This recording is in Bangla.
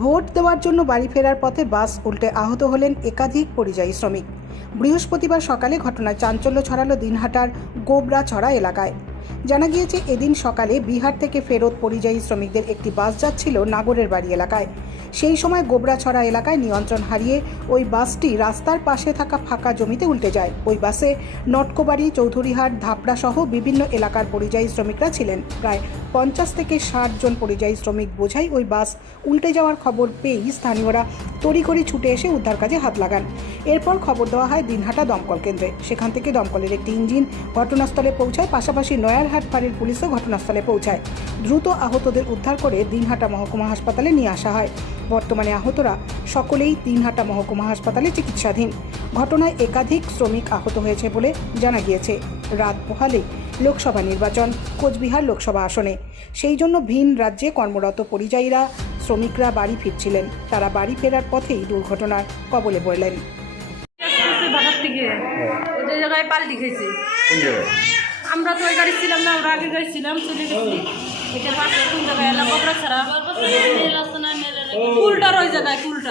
ভোট দেওয়ার জন্য বাড়ি ফেরার পথে বাস উল্টে আহত হলেন একাধিক পরিযায়ী শ্রমিক। বৃহস্পতিবার সকালে ঘটনায় চাঞ্চল্য ছড়ালো দিনহাটার গোবরাছড়া এলাকায়। জানা গিয়েছে, এদিন সকালে বিহার থেকে ফেরত পরিযায়ী শ্রমিকদের একটি বাস যাচ্ছিল নাগরের বাড়ি এলাকায়। সেই সময় গোবরাছড়া এলাকায় নিয়ন্ত্রণ হারিয়ে ওই বাসটি রাস্তার পাশে থাকা ফাঁকা জমিতে উল্টে যায়। ওই বাসে নটকোবাড়ি, চৌধুরীহাট, ধাপড়া সহ বিভিন্ন এলাকার পরিযায়ী শ্রমিকরা ছিলেন। প্রায় পঞ্চাশ থেকে ষাট জন পরিযায়ী শ্রমিক বোঝাই ওই বাস উল্টে যাওয়ার খবর পেয়েই স্থানীয়রা তড়িঘড়ি ছুটে এসে উদ্ধার কাজে হাত লাগান। এরপর খবর দেওয়া হয় দিনহাটা দমকল কেন্দ্রে। সেখান থেকে দমকলের একটি ইঞ্জিন ঘটনাস্থলে পৌঁছায়, পাশাপাশি নয়ারহাট ফাঁড়ির পুলিশও ঘটনাস্থলে পৌঁছায়। দ্রুত আহতদের উদ্ধার করে দিনহাটা মহকুমা হাসপাতালে নিয়ে আসা হয়। বর্তমানে আহতরা সকলেই দিনহাটা মহকুমা হাসপাতালে চিকিৎসাধীন। ঘটনায় একাধিক শ্রমিক আহত হয়েছে বলে জানা গিয়েছে। রাত পোহালেই লোকসভা নির্বাচন, কোচবিহার লোকসভা আসনে। সেই জন্য ভিন রাজ্যে কর্মরত পরিযায়ীরা, শ্রমিকরা বাড়ি ফিরছিলেন। তারা বাড়ি ফেরার পথেই দুর্ঘটনার কবলে পড়লেন। থেকে ওদের জায়গায় পাল্টি খেয়েছে। কোন জায়গায়? আমরা তো ওই গাড়ি ছিলাম না আমরা আগে গাড়ি ছিলাম চলে গেছি। এটা পাশে কোন জায়গায়? এলাকা কবরা ছাড়া কুলটার ওই জায়গায় কুলটা।